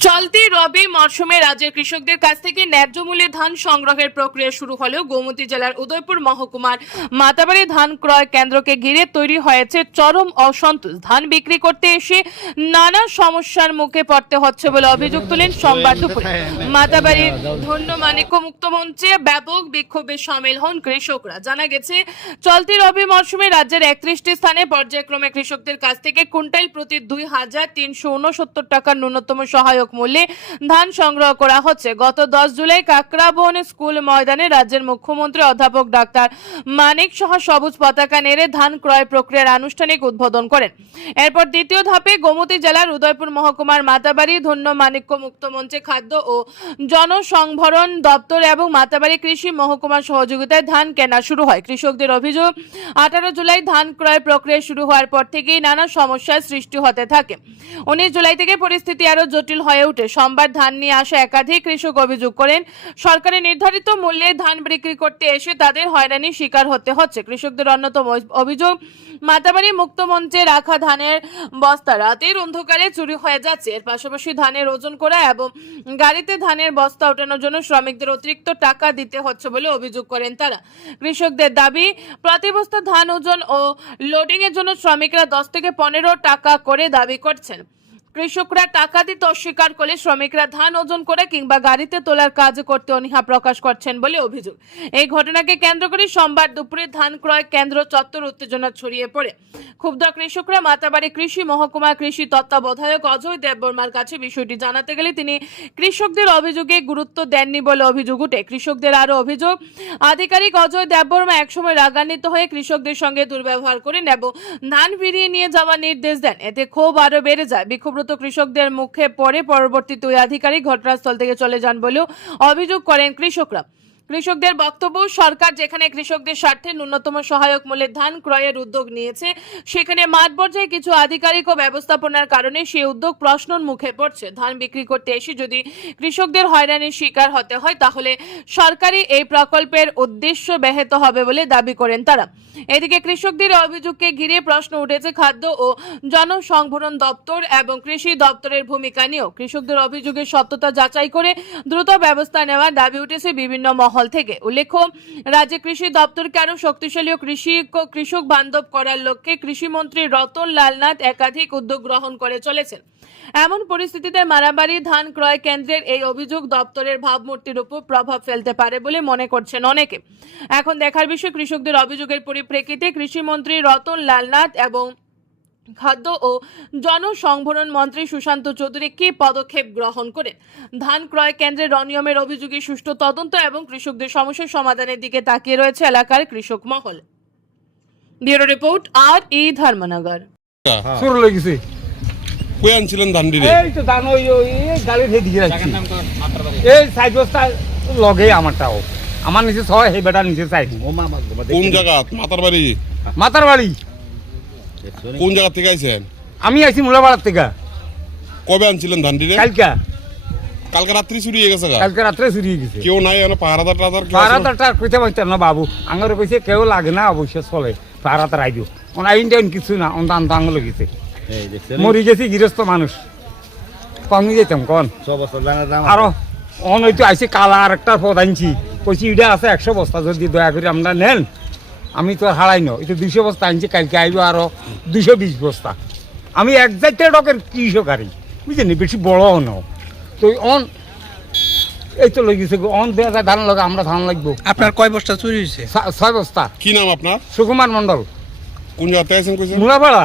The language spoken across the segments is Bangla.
চলতি রবি মরশুমে রাজ্যের কৃষকদের কাছ থেকে ন্যায্য মূল্যে ধান সংগ্রহের প্রক্রিয়া শুরু হলেও গোমতী জেলার উদয়পুর মহকুমার মাতাবাড়ি ধান ক্রয় কেন্দ্রকে ঘিরে তৈরি হয়েছে চরম অসন্তোষ। ধান বিক্রি করতে এসে নানা সমস্যার মুখে পড়তে হচ্ছে বলে অভিযোগ তুলেন সোমবার দুপুরে মাতাবাড়ির ধন্যমাণিক্য মুক্ত মঞ্চে ব্যাপক বিক্ষোভে সামিল হন কৃষকরা। জানা গেছে, চলতি রবি মরশুমে রাজ্যের 31টি স্থানে পর্যায়ক্রমে কৃষকদের কাছ থেকে কুইন্টাল প্রতি 2,369 টাকার ন্যূনতম সহায়ক মূল্যে ধান সংগ্রহ করা হচ্ছে। গত 10 জুলাই কাকরাবন স্কুল ময়দানে রাজ্যের মুখ্যমন্ত্রী অধ্যাপক ডাক্তার মানিক সাহা সবুজ পতাকা নেড়ে ধান ক্রয় প্রক্রিয়ার আনুষ্ঠানিক উদ্বোধন করেন। এরপর দ্বিতীয় ধাপে গোমতী জেলার উদয়পুর মহকুমার মাতাবাড়ি ধন্যমাণিক্য মুক্ত মঞ্চে খাদ্য ও জনসংভরণ দপ্তর এবং মাতাবাড়ি কৃষি মহকুমার সহযোগিতায় ধান কেনা শুরু হয়। কৃষকদের অভিযোগ, 18 জুলাই ধান ক্রয় প্রক্রিয়া শুরু হওয়ার পর থেকেই নানা সমস্যার সৃষ্টি হতে থাকে। 19 জুলাই থেকে পরিস্থিতি আরো জটিল হয়ে ওঠে। সোমবার ধান নিয়ে আসা একাধিক কৃষক অভিযোগ করেন, সরকারের নির্ধারিত মূল্যে ধান বিক্রি করতে এসে তাদের হয়রানির শিকার হতে হচ্ছে। কৃষকদের অন্যতম অভিযোগ, মাতাবাড়ি মুক্ত মঞ্চে রাখা ধানের বস্তা রাতের অন্ধকারে চুরি হয়ে যাচ্ছে। এর পাশাপাশি ধানের ওজন করা এবং গাড়িতে ধানের বস্তা ওঠানোর জন্য শ্রমিকদের অতিরিক্ত টাকা দিতে হচ্ছে বলে অভিযোগ করেন তারা। কৃষকদের দাবি, প্রতি বস্তা ধান ওজন ও লোডিং এর জন্য শ্রমিকরা 10 থেকে 15 টাকা করে দাবি করছেন। কৃষকরা টাকা দিতে অস্বীকার করলে শ্রমিকরা ধান ওজন করে কিংবা গাড়িতে তোলার কাজ করতে অনীহা প্রকাশ করছেন বলে অভিযোগ। এই ঘটনাকে কেন্দ্র করে সোমবার দুপুরে ধান ক্রয় কেন্দ্র চত্বর উত্তেজনা ছড়িয়ে পড়ে। ক্ষুব্ধ কৃষকরা মাতাবাড়ি কৃষি মহকুমা কৃষি তত্ত্বাবধায়ক অজয় দেববর্মার কাছে বিষয়টি জানাতে গেলে তিনি কৃষকদের অভিযোগে গুরুত্ব দেননি বলে অভিযোগ উঠে। কৃষকদের আরও অভিযোগ, আধিকারিক অজয় দেববর্মা একসময় রাগান্বিত হয়ে কৃষকদের সঙ্গে দুর্ব্যবহার করেন এবং ধান ফিরিয়ে নিয়ে যাওয়ার নির্দেশ দেন। এতে ক্ষোভ আরও বেড়ে যায়। বিক্ষোভরত কৃষকদের মুখে পড়ে পরবর্তীতে ওই আধিকারিক ঘটনাস্থল থেকে চলে যান বলেও অভিযোগ করেন কৃষকরা। কৃষকদের বক্তব্য, সরকার যেখানে কৃষকদের স্বার্থে ন্যূনতম সহায়ক মূল্যে ধান ক্রয়ের উদ্যোগ নিয়েছে, সেখানে মাঠ পর্যায়ে কিছু আধিকারিক ও ব্যবস্থাপনার কারণে সেই উদ্যোগ প্রশ্নের মুখে পড়ছে। ধান বিক্রি করতে এসে যদি কৃষকদের হয়রানির শিকার হতে হয়, তাহলে সরকারি এই প্রকল্পের উদ্দেশ্য ব্যাহত হবে বলে দাবি করেন তারা। এদিকে কৃষকদের অভিযোগকে ঘিরে প্রশ্ন উঠেছে খাদ্য ও জনসংভরণ দপ্তর এবং কৃষি দপ্তরের ভূমিকা নিয়েও। কৃষকদের অভিযোগের সত্যতা যাচাই করে দ্রুত ব্যবস্থা নেওয়ার দাবি উঠেছে বিভিন্ন মহল থেকে। উল্লেখ্য, রাজ্যে কৃষি দপ্তরকে আরো শক্তিশালী ও কৃষক বান্ধব করার লক্ষ্যে কৃষিমন্ত্রী রতন লাল নাথ একাধিক উদ্যোগ গ্রহণ করে চলেছেন। এমন পরিস্থিতিতে মারাবাড়ি ধান ক্রয় কেন্দ্রের এই অভিযোগ দপ্তরের ভাবমূর্তির উপর প্রভাব ফেলতে পারে বলে মনে করছেন অনেকে। এখন দেখার বিষয়, কৃষকদের অভিযোগের পরিপ্রেক্ষিতে কৃষিমন্ত্রী রতন লাল নাথ এবং খাদ্য ও জনসংভরণ মন্ত্রী সুশান্ত চৌধুরী কি পদক্ষেপ গ্রহণ করে ধান ক্রয় কেন্দ্রের অনিয়মের অভিযোগে সুষ্ঠু তদন্ত এবং কৃষকদের সমস্যার সমাধানের দিকে তাকিয়ে রয়েছে এলাকার কৃষক মহল। Bureau report, R E. ধর্মনগর। শুরু লেগেছে কই আনছিলেন ধান দিলে? এই তো ধান ওই গাড়ি ঢেকে দিয়ে রাখছি। এই সাইড বস্তা লগে আমারটাও, আমার নিচে ছয়, সেই বেটার নিচে সাইড। কোন জায়গা? মাতার বাড়ি? মাতার বাড়ি। কোন জায়গা থেকে আইছেন? আমি আইছি মুলাপাড়ার থেকে। কবে আনছিলেন ধান দিলে? কালকে রাত্রি চুরি হয়ে গেছে? কালকে রাত্রে চুরি হয়ে গেছে। কেউ নাই? পাহারাদার টাদার? পাহারাদারটা কইতে পারতেন না বাবু, আঙরে কইছে কেউ লাগে না, অবশ্য চলে পাহারাদার আইব। আইন টাইন কিছু না, দান দাঙ্গ লেগেছে। মরি গেছি গৃহস্থ মানুষ, কমই যেতাম কন। আরো অন হয়তো আইসি কালা আর একটা পদ আনছি, কইছি ইটা আছে 100 বস্তা, যদি দয়া করে আমরা নেন। আমি তো আর হারাই না, এটা 200 বস্তা আনছি, কালকে আইব আরো 220 বস্তা। আমি একজাক্ট ডকের কৃষকারী, বুঝছেন, বেশি বড় ন তো অন এই তো লেগেছে অন দেওয়া ধান লগা, আমরা ধান লাগবো। আপনার কয় বস্তা চুরি হয়েছে? 6 বস্তা। কি নাম আপনার? সুকুমার মন্ডল। কোন জায়গাতে আছেন কইছেন? মুলাপাড়া।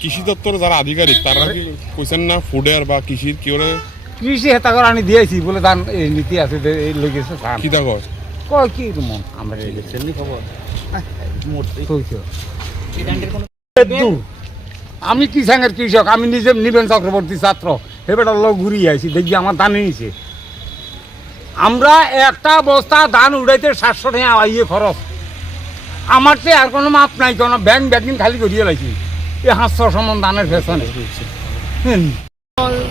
কৃষি দপ্তর যারা আধিকারিক তারা কি কইছেন না ফুডের বা কৃষির কি ওরে? কৃষি হেতা করে আনি দিয়েছি বলে ধান এই নীতি আছে, লেগেছে ধান। কি দেখো কয় কি মন আমরা খবর আমি কিষাঙ্গের কৃষক, আমি নিজে নিবেন চক্রবর্তী ছাত্র। এবার লোক ঘুরিয়ে আইছি, দেখবি আমার ধান নিয়েছে। আমরা একটা বস্তা ধান উড়াইতে 700 টাকা আইয়ে খরচ। আমার তো আর কোনো মাপ নাই, কোনো ব্যাংক ব্যাংকিং খালি করিয়ে লাইছি এই 500 সমান ধানের ফেশনে।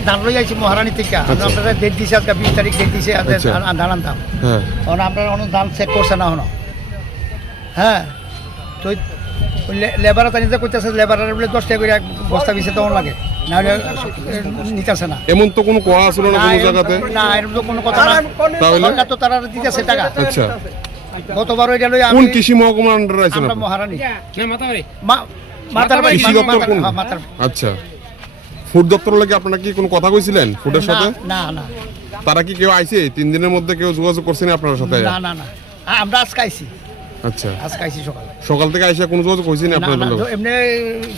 ধান লই যাইছি মহারানী থেকে। আপনারা ডেট দিছে, আজকে 20 তারিখ ডেট দিছে, ধান আনতাম। কারণ আপনারা অন্য ধান চেক করছে না হন। হ্যাঁ, তো লেবাররা তাই কইতেছে লেবারের বলে 10 টাকা করে এক বস্তা বেশি তখন লাগে। না হলে নিতেছে না। এমন তো কোনো কোয়া ছিল না কোনো জায়গাতে? না, এরকম তো কোনো কথা না। তাহলে? সরকার তো তারা দিতেছে টাকা। আচ্ছা, গতবার ওইটা লই কোন কৃষি মহকুমার আন্ডারে আছেন আমরা আপনি? মহারানী মাতারবাড়ি কৃষি দপ্তর কোন? আচ্ছা, ফুড দপ্তর লাগে আপনারা কি কোনো কথা কইছিলেন ফুডের সাথে? না না তারা কি কেউ আইছে 3 দিনের মধ্যে কেউ যোগাযোগ করছেন আপনার সাথে? না না না, আমরা আজকে আইছি, আচ্ছা, আজকে আইছি সকালে। সকাল থেকে আইসা কোনো যোগাযোগ হইছে না না আপনাদের না, লোক? এমনি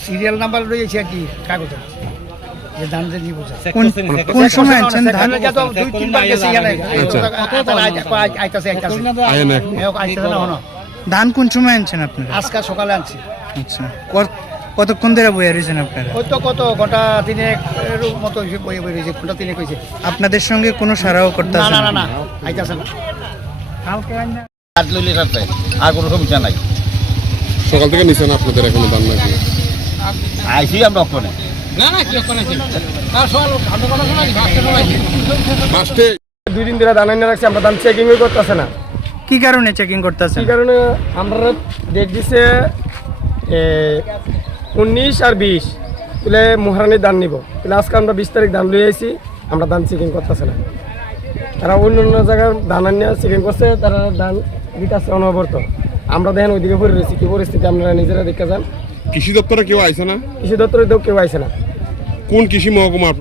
সিরিয়াল নাম্বার লইছি আর কি কাগজে, যে ধান যে নিব কোন সময় আনছেন ধান? দুই তিনবার গেছি এখানে। আচ্ছা। আইতাছে আয় না আইতাছে না হনো। ধান কোন সময় আনছেন আপনারা? আজকে সকালে আনছি। আচ্ছা, কতক্ষণ ধরে বইয়া রয়েছেন আপনারা? ওই তো কত ঘন্টা তিনেক মতো বয়ে বয়ে রয়েছে, ঘন্টা তিনেক হয়েছে। আপনাদের সঙ্গে কোনো সারাও করতে না না না না, আইতাছে না। আর কোনো সমস্যা নাই। সকাল থেকে নিছেন আপনাদের এখনো দাম নাকি? আইসি আমরা ওখানে ফার্স্টে 2 দিন ধরে ধান এনে রাখছি, আমরা ধান চেকিং করতেছে না। কি কারণে চেকিং করতেছেন? কি কারণে? আমরা ডেট দিছে 19 আর 20 তাহলে মহারানীর ধান নিব, তাহলে আজকে আমরা 20 তারিখ ধান লই আইছি, আমরা ধান চেকিং করতেছে না। তারা অন্য অন্য জায়গায় ধান আনিয়ে চেকিং করছে, তারা ধান দিতেছে অনবরত। আমরা দেখেন ওইদিকে পড়ে রয়েছি, কি পরিস্থিতি আপনারা নিজেরা দেখে যান। কৃষি দপ্তরে কেউ আইছে না? কৃষি দপ্তরে কেউ আইছে না। কোন কৃষি মহকুমা?